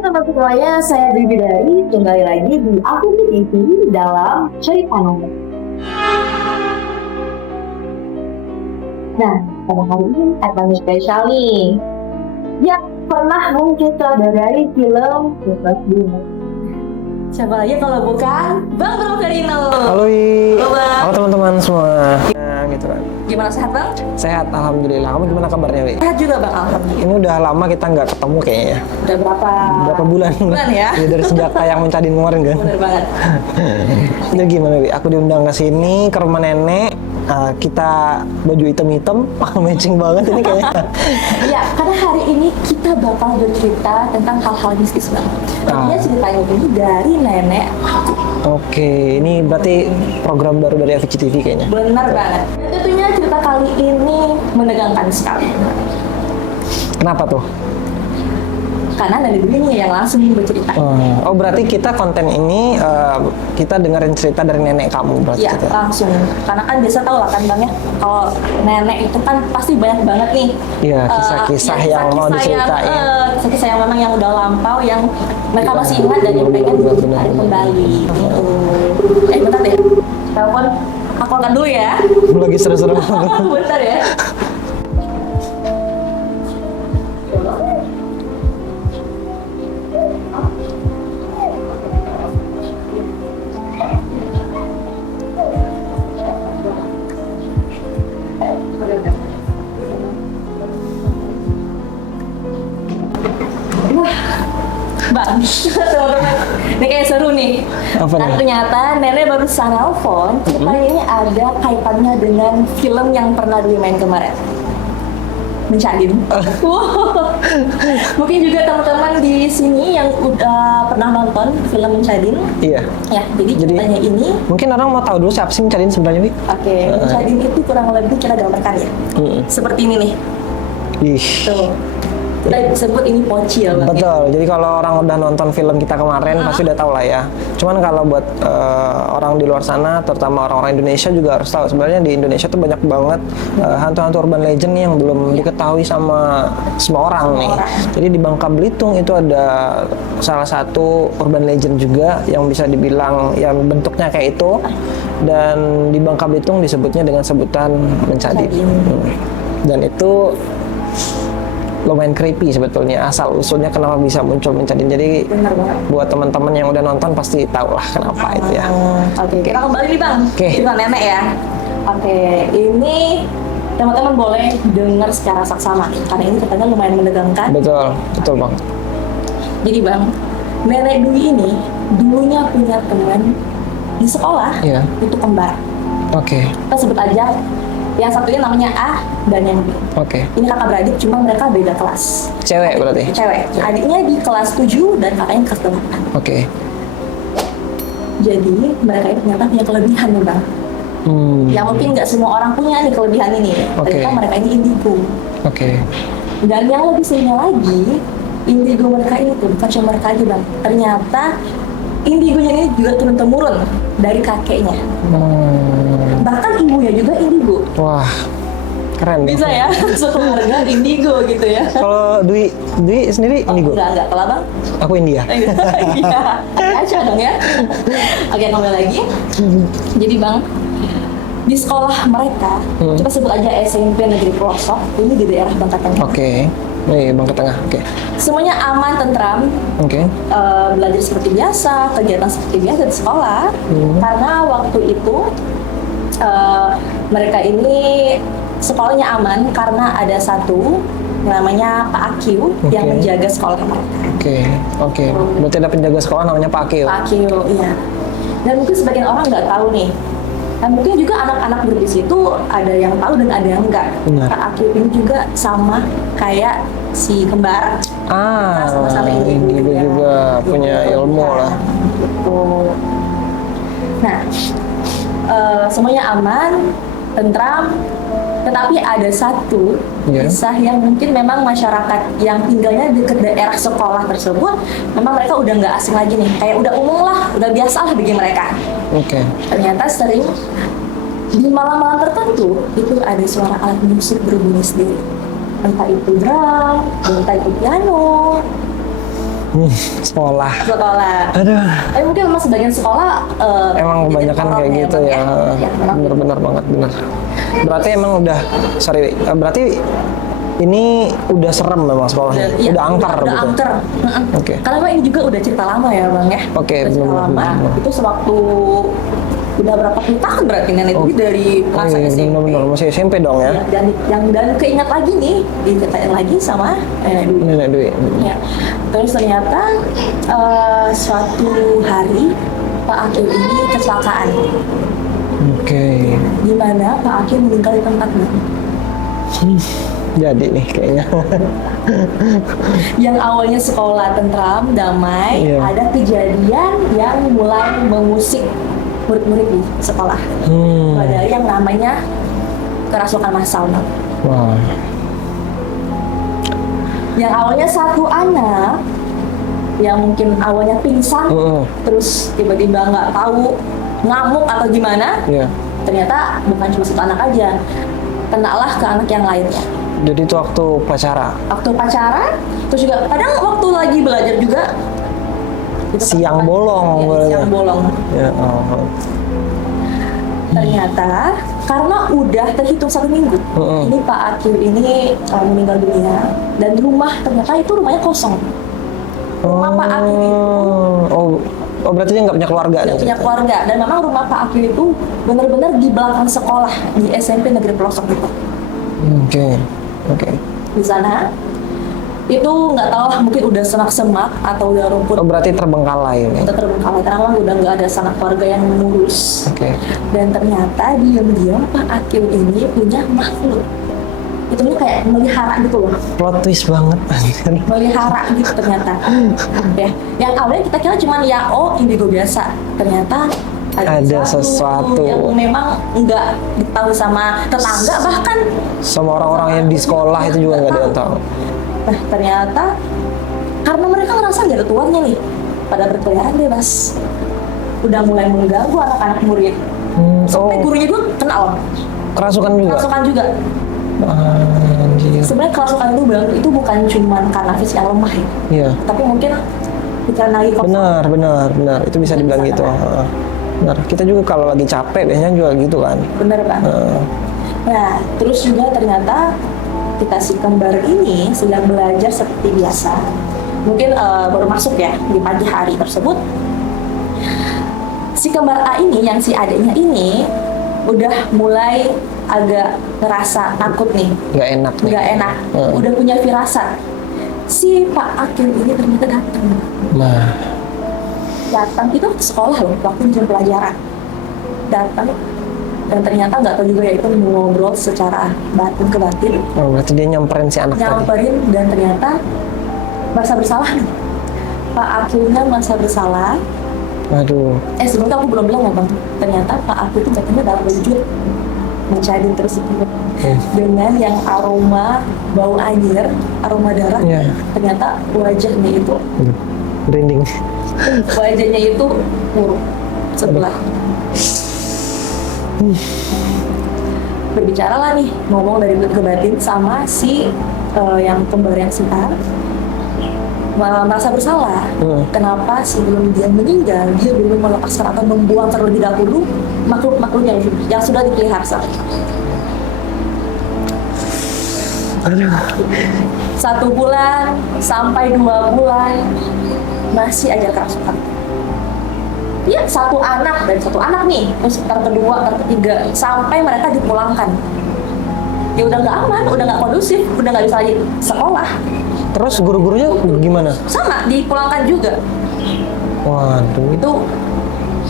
teman-teman semuanya, saya Dwi Bidari, kembali lagi di Akun TV dalam Cerita Nomor. Nah, pada hari ini ada yang spesial nih, yang pernah mensutradarai film Bebas Bunga. Siapa lagi kalau bukan Bang Bro Ferino. Halo Halo Bang. Halo teman-teman semua. Nah, gitu kan. Gimana, sehat Bang? Sehat, alhamdulillah. Kamu gimana kabarnya, Wi? Sehat juga Bang, alhamdulillah. Ini udah lama kita nggak ketemu kayaknya. Udah berapa bulan? Bulan ya? Ya, dari sejak tayang Mencadin kemarin kan. Bener banget. Jadi gimana, Wi? Aku diundang ke sini ke rumah nenek. Kita baju hitam-hitam, matching banget ini kayaknya. Ya, karena hari ini kita bakal bercerita tentang hal-hal mistis Bang. Tentunya ceritanya ini dari nenek aku. Oke, ini berarti program baru dari FGTV kayaknya. Benar banget. Dan tentunya cerita kali ini menegangkan sekali. Kenapa tuh? Karena nenek dulunya yang langsung bercerita. Oh, berarti kita konten ini kita dengerin cerita dari nenek kamu berarti. Iya, langsung. Karena kan biasa tau lah kan Bang ya, kalau nenek itu kan pasti banyak banget nih. Iya, kisah-kisah yang mau diceritain. Kisah-kisah yang memang yang udah lampau, yang mereka masih ingat dan yang pengen diceritain kembali. Gitu. Bentar deh. Telepon, aku angkat dulu ya. Lagi seru-seru. Bentar ya. Bang, teman-teman, ini kayak seru nih. Apa Karena nih? ternyata nenek barusan nelfon, ceritanya ini ada kaitannya dengan film yang pernah dimain kemarin. Mencadin. Wow. Mungkin juga teman-teman di sini yang udah pernah nonton film Mencadin. Iya. Ya, jadi ceritanya ini. Mungkin orang mau tahu dulu siapa sih Mencadin sebenarnya, Wi? Oke, Mencadin itu kurang lebih kita gambarkan ya. Seperti ini nih. Ih. Tuh. Kita sebut ini poci ya Bang. Betul. Jadi kalau orang udah nonton film kita kemarin pasti udah tahu lah ya. Cuman kalau buat orang di luar sana, terutama orang-orang Indonesia juga harus tahu. Sebenarnya di Indonesia tuh banyak banget hantu-hantu urban legend nih yang belum diketahui sama semua orang nih. Jadi di Bangka Belitung itu ada salah satu urban legend juga yang bisa dibilang yang bentuknya kayak itu. Dan di Bangka Belitung disebutnya dengan sebutan Mencadin. Dan itu lumayan creepy sebetulnya, asal usulnya kenapa bisa muncul Mencadin. Jadi buat teman-teman yang udah nonton pasti tahu lah kenapa itu ya. Oke, kita kembali nih Bang. Cerita nenek ya. Oke, ini teman-teman boleh dengar secara saksama nih, karena ini katanya lumayan menegangkan. Betul, betul Bang. Jadi Bang, nenek Dwi ini dulunya punya teman di sekolah itu kembar. Oke. Kita sebut aja yang satunya namanya A dan yang B. Oke. Ini kakak beradik, cuma mereka beda kelas. Cewek berarti? Cewek. Adiknya di kelas 7 dan kakaknya kelas 8. Oke. Jadi mereka itu ternyata punya kelebihan nih Bang. Yang mungkin nggak semua orang punya nih kelebihan ini. Ternyata mereka ini indigo. Oke. Dan yang lebih serunya lagi, indigo mereka ini tuh bukan cuma mereka aja Bang. Ternyata indigonya ini juga turun-temurun dari kakeknya. Bahkan ibunya juga indigo. Wah, keren. Bisa ya, sekeluarga indigo gitu ya. Kalau Dwi sendiri indigo? Enggak. Kalau Bang? Aku India. Iya, aja dong ya. Oke, kembali lagi. Jadi Bang, di sekolah mereka, kita sebut aja SMP Negeri Pelosok, ini di daerah Bangka Tengah. Oke. Nih, Bangka Tengah. Oke. Semuanya aman, tentram. Oke. Belajar seperti biasa, kegiatan seperti biasa di sekolah. Karena waktu itu mereka ini sekolahnya aman karena ada satu namanya Pak Akiu yang menjaga sekolah mereka. Oke. Berarti ada penjaga sekolah namanya Pak Akiu. Pak Akiu, iya. Dan mungkin sebagian orang nggak tahu nih. Dan mungkin juga anak-anak di situ ada yang tahu dan ada yang enggak. Pak Akiu ini juga sama kayak si kembar. Sama-sama ini juga punya ilmu lah. Gitu. Nah, semuanya aman, tentram, tetapi ada satu kisah yang mungkin memang masyarakat yang tinggalnya dekat daerah sekolah tersebut memang mereka udah nggak asing lagi nih, kayak udah umum lah, udah biasa lah bagi mereka. Ternyata sering di malam-malam tertentu itu ada suara alat musik berbunyi sendiri, entah itu drum, entah itu piano. Sekolah. Sekolah. Aduh. Tapi mungkin memang sebagian sekolah Emang jadi kebanyakan horor kayak ya, gitu Bang, ya. memang. Bener-bener banget, bener. Berarti emang udah, berarti ini udah serem memang sekolahnya. Iya, Udah angker udah gitu. angker. Oke. Karena memang ini juga udah cerita lama ya Bang ya. Oke, Udah cerita benar, lama. benar. Itu sewaktu udah berapa puluh tahun berarti kan itu dari masa Iya, SMP. bener-bener masih SMP dong ya. Ya, dan keingat lagi nih diceritain lagi sama Dwi. Nenek Dwi. Ya. Terus ternyata suatu hari Pak Akil ini kecelakaan. Oke. Di mana Pak Akil meninggal di tempatnya. Jadi nih kayaknya. Yang awalnya sekolah tentram, damai, Iya. ada kejadian yang mulai mengusik murid-murid di sekolah. Dari yang namanya kerasukan massal. Wah. Yang awalnya satu anak yang mungkin awalnya pingsan, terus tiba-tiba nggak tahu ngamuk atau gimana, Iya. ternyata bukan cuma satu anak aja, kenalah ke anak yang lainnya. Jadi itu waktu upacara. Waktu pacaran, terus juga kadang waktu lagi belajar juga. Itu Siang kan- bolong, Iya, boleh. siang bolong. Ya. Oh. Ternyata karena udah terhitung 1 minggu, ini Pak Akil ini meninggal dunia dan ternyata itu rumahnya kosong. Rumah Pak Akil itu Oh, berarti dia nggak punya keluarga. tidak punya keluarga dan memang rumah Pak Akil itu benar-benar di belakang sekolah di SMP Negeri Pelosok itu. Oke. Di sana itu nggak tahu lah mungkin udah semak-semak atau udah rumput. Oh, berarti terbengkalai ini. Udah terbengkalai karena memang udah nggak ada sanak keluarga yang mengurus. Oke. Dan ternyata diam-diam Pak Akil ini punya makhluk. Itu kayak melihara gitu loh. Plot twist banget. Melihara gitu ternyata. Ya, yang awalnya kita kira cuma indigo biasa. Ternyata Ada sesuatu yang memang nggak ditahu sama tetangga, bahkan sama orang-orang yang di sekolah itu juga nggak dia tahu. nah ternyata karena mereka ngerasa nggak ada tuannya nih, pada berkeliaran bebas, udah mulai mengganggu anak-anak murid. Sampai gurunya dulu kenal Kerasukan juga. kerasukan juga. Anjir. Sebenarnya kerasukan itu bukan cuma karena fisik yang lemah ya, Iya. tapi mungkin pikiran lagi kosong. Benar. Itu bisa dibilang gitu. Benar. Kita juga kalau lagi capek biasanya juga gitu kan. Bener banget. Nah, terus juga ternyata kita si kembar ini sedang belajar seperti biasa. Mungkin baru masuk ya di pagi hari tersebut. Si kembar A ini, yang si adiknya ini, udah mulai agak ngerasa takut nih. Nggak enak nih. Nggak enak. Udah punya firasat. Si Pak Akil ini ternyata datang. Nah. Datang itu ke sekolah loh, waktu jam pelajaran. Datang dan ternyata nggak tahu juga ya itu ngobrol secara batin ke batin, Oh, berarti dia nyamperin si anak tadi. nyamperin dan ternyata merasa bersalah nih. Pak Akilnya merasa bersalah. Aduh. Sebelumnya aku belum bilang ya Bang, ternyata Pak Akil itu katanya dalam wujud mencading tersebut dengan yang aroma bau anjir, aroma darah. Iya. Ternyata wajahnya itu, Merinding. wajahnya itu murung sebelah. Berbicara lah nih, ngomong dari mulut ke batin sama si yang kembar yang si A, merasa bersalah. Kenapa sebelum dia meninggal dia belum melepaskan atau membuang terlebih dahulu makhluk-makhluk yang sudah dipelihara saat itu. 1 bulan sampai 2 bulan masih aja kerasukan. Iya, 1 anak dan 1 anak nih, terus kedua, ketiga, sampai mereka dipulangkan. Ya udah nggak aman, udah nggak kondusif, udah nggak bisa lagi sekolah. Terus guru-gurunya gimana? Sama, dipulangkan juga. Waduh. Itu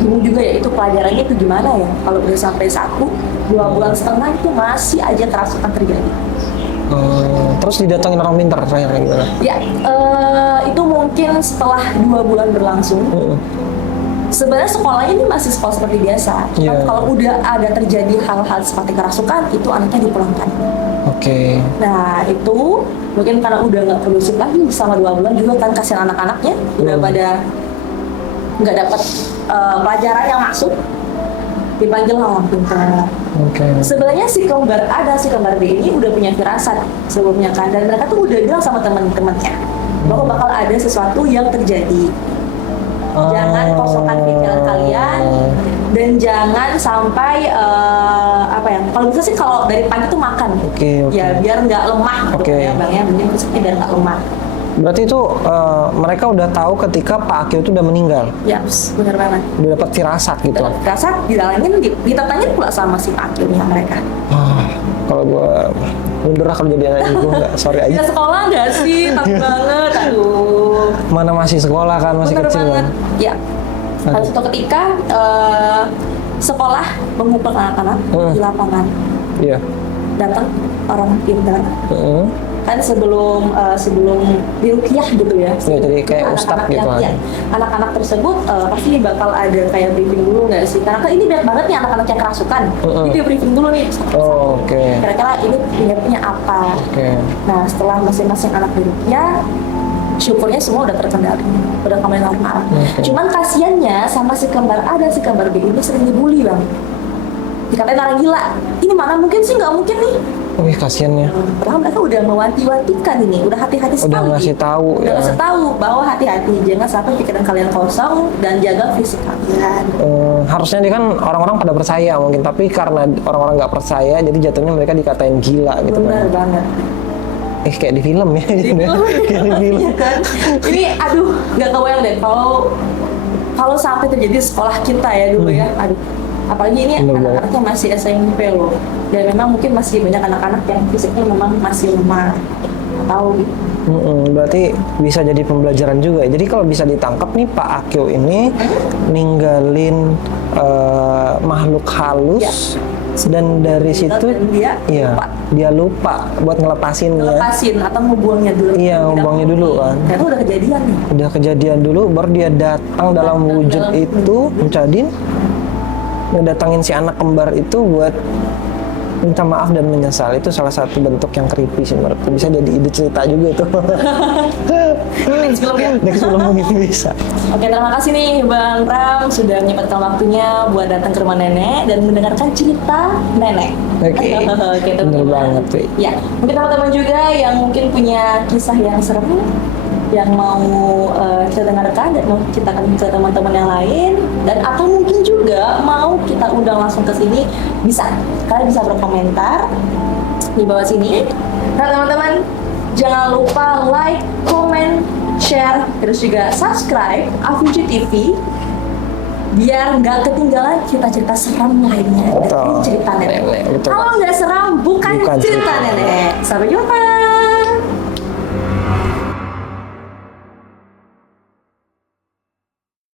bingung juga ya, itu pelajarannya itu gimana ya? Kalau udah sampai 1-2 bulan setengah itu masih aja kerasukan terjadi. Terus didatangin orang pintar terakhir gimana? Ya, itu mungkin setelah 2 bulan berlangsung. Sebenarnya sekolah ini masih sekolah seperti biasa. Yeah. Kalau udah ada terjadi hal-hal seperti kerasukan, itu anaknya dipulangkan. Oke. Nah, itu mungkin karena udah nggak kondusif lagi selama 2 bulan juga kan, kasihan anak-anaknya udah pada nggak dapat pelajaran yang masuk, dipanggil orang pintar. Oke. Sebenarnya si kembar B ini udah punya firasat sebelumnya kan, dan mereka tuh udah bilang sama teman-temannya bahwa bakal ada sesuatu yang terjadi. Jangan kosongkan pikiran kalian dan jangan sampai apa ya? Kalau bisa sih kalau dari pagi tuh makan, ya biar nggak lemah, gitu ya bang ya, mending biar nggak lemah. Berarti itu mereka udah tahu ketika Pak Akil itu udah meninggal. Ya, benar banget. Udah dapat firasat gitu. Dapat firasat, ditatangin pula sama si Pak Akilnya mereka. Kalau gue mundur lah kalau jadi anak gue, nggak, sorry aja. Tidak sekolah nggak sih? Takut banget, aduh. Mana masih sekolah kan, masih bener kecil banget. kan. Ya, pada suatu ketika sekolah mengumpulkan anak-anak di lapangan. Iya. Datang orang pintar. Kan sebelum diruqyah gitu ya. Jadi kayak ustadz gitu kan. Ya, anak-anak tersebut pasti bakal ada kayak briefing dulu nggak sih? Karena kan ini banyak banget nih anak-anak yang kerasukan. Jadi briefing dulu nih. Kira-kira ini punya apa? Nah, setelah masing-masing anak diruqyah, syukurnya semua udah terkendali, udah kembali normal. Cuman kasiannya sama si kembar A dan si kembar B ini sering dibully bang. Dikatain orang gila. Ini mana mungkin sih, nggak mungkin nih. Wih, kasiannya. Padahal mereka udah mewanti-wantikan ini, udah hati-hati sekali. Udah ngasih tahu udah ngasih tahu bahwa hati-hati, jangan sampai pikiran kalian kosong dan jaga fisik kalian. Harusnya dia kan orang-orang pada percaya mungkin, tapi karena orang-orang nggak percaya, jadi jatuhnya mereka dikatain gila gitu. Benar banget. Kayak di film ya. Kayak di film. Kan? Ini aduh, nggak kebayang deh kalau sampai terjadi sekolah kita ya dulu ya. Aduh. Apalagi ini anak-anaknya masih SMP loh, dan memang mungkin masih banyak anak-anak yang fisiknya memang masih lemah atau berarti bisa jadi pembelajaran juga. Jadi kalau bisa ditangkap nih Pak Akil ini ninggalin makhluk halus dan dari situ dia lupa buat ngelepasinnya. Atau ngebuangnya dulu. Iya, ngebuangnya dulu kan. Karena udah kejadian nih. Udah kejadian dulu, baru dia datang dalam wujud itu ngedatangin si anak kembar itu buat minta maaf dan menyesal. Itu salah satu bentuk yang creepy sih menurutku. Bisa jadi ide cerita juga itu. Next film ya? Next film mungkin bisa. Oke, terima kasih nih Bang Pram sudah menyempatkan waktunya buat datang ke rumah nenek dan mendengarkan cerita nenek. Oke, bener banget. Ya, mungkin teman-teman juga yang mungkin punya kisah yang serem yang mau kita dengarkan dan mau ceritakan ke teman-teman yang lain, dan atau mungkin juga mau kita undang langsung ke sini, bisa. Kalian bisa berkomentar di bawah sini. Nah teman-teman, jangan lupa like, comment, share, terus juga subscribe Afuji TV biar nggak ketinggalan cerita-cerita seram lainnya dari cerita nenek. Kalau nggak seram, bukan cerita nenek. Sampai jumpa.